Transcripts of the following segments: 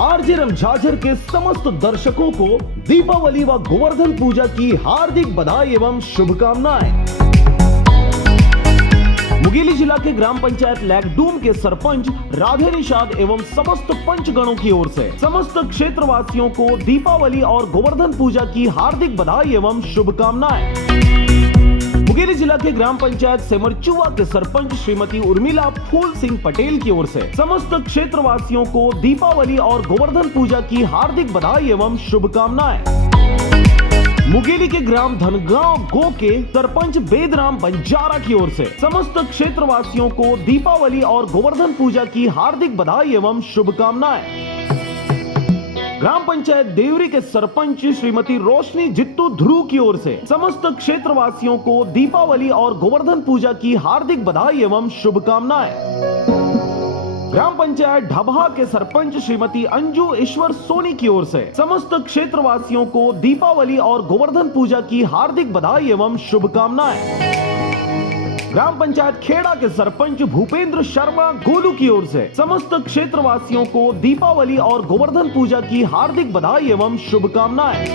RJ Jhajhar के समस्त दर्शकों को दीपावली व गोवर्धन पूजा की हार्दिक बधाई एवं शुभकामनाएं। मुंगेली जिला के ग्राम पंचायत लैगडूम के सरपंच राधे निषाद एवं समस्त पंचगणों की ओर से समस्त क्षेत्रवासियों को दीपावली और गोवर्धन पूजा की हार्दिक बधाई एवं शुभकामनाएं। मुंगेली जिला के ग्राम पंचायत सेमरचुआ के सरपंच श्रीमती उर्मिला फूल सिंह पटेल की ओर से समस्त क्षेत्रवासियों को दीपावली और गोवर्धन पूजा की हार्दिक बधाई एवं शुभकामनाएं। मुंगेली के ग्राम धनगांव गो के सरपंच बेदराम बंजारा की ओर से समस्त क्षेत्रवासियों को दीपावली और गोवर्धन पूजा की हार्दिक बधाई एवं शुभकामनाएं। ग्राम पंचायत देवरी के सरपंच श्रीमती रोशनी जित्तू ध्रुव की ओर से समस्त क्षेत्रवासियों को दीपावली और गोवर्धन पूजा की हार्दिक बधाई एवं शुभकामनाएं। ग्राम पंचायत ढबहा के सरपंच श्रीमती अंजू ईश्वर सोनी की ओर से समस्त क्षेत्रवासियों को दीपावली और गोवर्धन पूजा की हार्दिक बधाई एवं शुभकामनाएं। ग्राम पंचायत खेड़ा के सरपंच भूपेंद्र शर्मा गोलू की ओर से समस्त क्षेत्रवासियों को दीपावली और गोवर्धन पूजा की हार्दिक बधाई एवं शुभकामनाएं।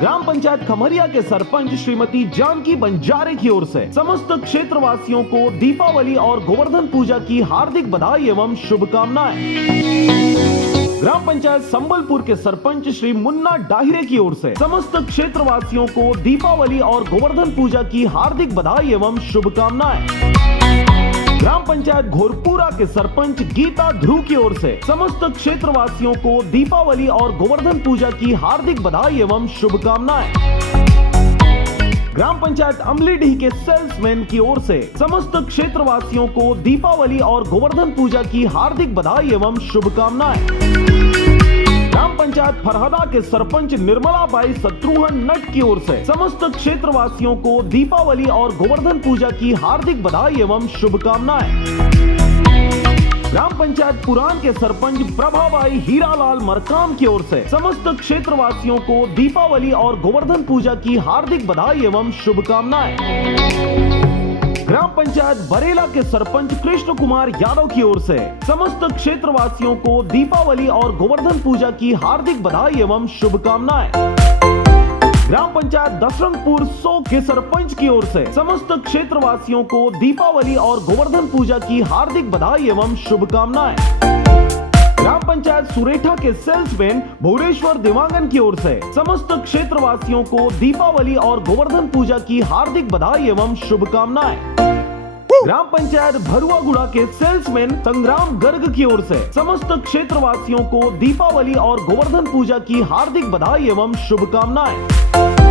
ग्राम पंचायत खमरिया के सरपंच श्रीमती जानकी बंजारे की ओर से समस्त क्षेत्रवासियों को दीपावली और गोवर्धन पूजा की हार्दिक बधाई एवं शुभकामनाएं। ग्राम पंचायत संबलपुर के सरपंच श्री मुन्ना डाहिरे की ओर से समस्त क्षेत्रवासियों को दीपावली और गोवर्धन पूजा की हार्दिक बधाई एवं शुभकामनाएं। ग्राम पंचायत घोरपुरा के सरपंच गीता ध्रुव की ओर से समस्त क्षेत्रवासियों को दीपावली और गोवर्धन पूजा की हार्दिक बधाई एवं शुभकामनाएं। ग्राम पंचायत अमलीडीह के सेल्समैन की ओर से समस्त क्षेत्रवासियों को दीपावली और गोवर्धन पूजा की हार्दिक बधाई एवं शुभकामनाएं। ग्राम पंचायत फरहदा के सरपंच निर्मला बाई शत्रुघ्न नट की ओर से समस्त क्षेत्रवासियों को दीपावली और गोवर्धन पूजा की हार्दिक बधाई एवं शुभकामनाएं। ग्राम पंचायत पुरान के सरपंच प्रभाबाई हीरालाल मरकाम की ओर से समस्त क्षेत्रवासियों को दीपावली और गोवर्धन पूजा की हार्दिक बधाई एवं शुभकामनाएं। ग्राम पंचायत बरेला के सरपंच कृष्ण कुमार यादव की ओर से समस्त क्षेत्रवासियों को दीपावली और गोवर्धन पूजा की हार्दिक बधाई एवं शुभकामनाएं। ग्राम पंचायत दशरंगपुर सो के सरपंच की ओर से समस्त क्षेत्रवासियों को दीपावली और गोवर्धन पूजा की हार्दिक बधाई एवं शुभकामनाएं। ग्राम पंचायत सुरेठा के सेल्समैन भुवनेश्वर दिवांगन की ओर से समस्त क्षेत्रवासियों को दीपावली और गोवर्धन पूजा की हार्दिक बधाई एवं शुभकामनाएं। ग्राम पंचायत भरुआगुड़ा के सेल्समैन संग्राम गर्ग की ओर से समस्त क्षेत्रवासियों को दीपावली और गोवर्धन पूजा की हार्दिक बधाई एवं शुभकामनाएं।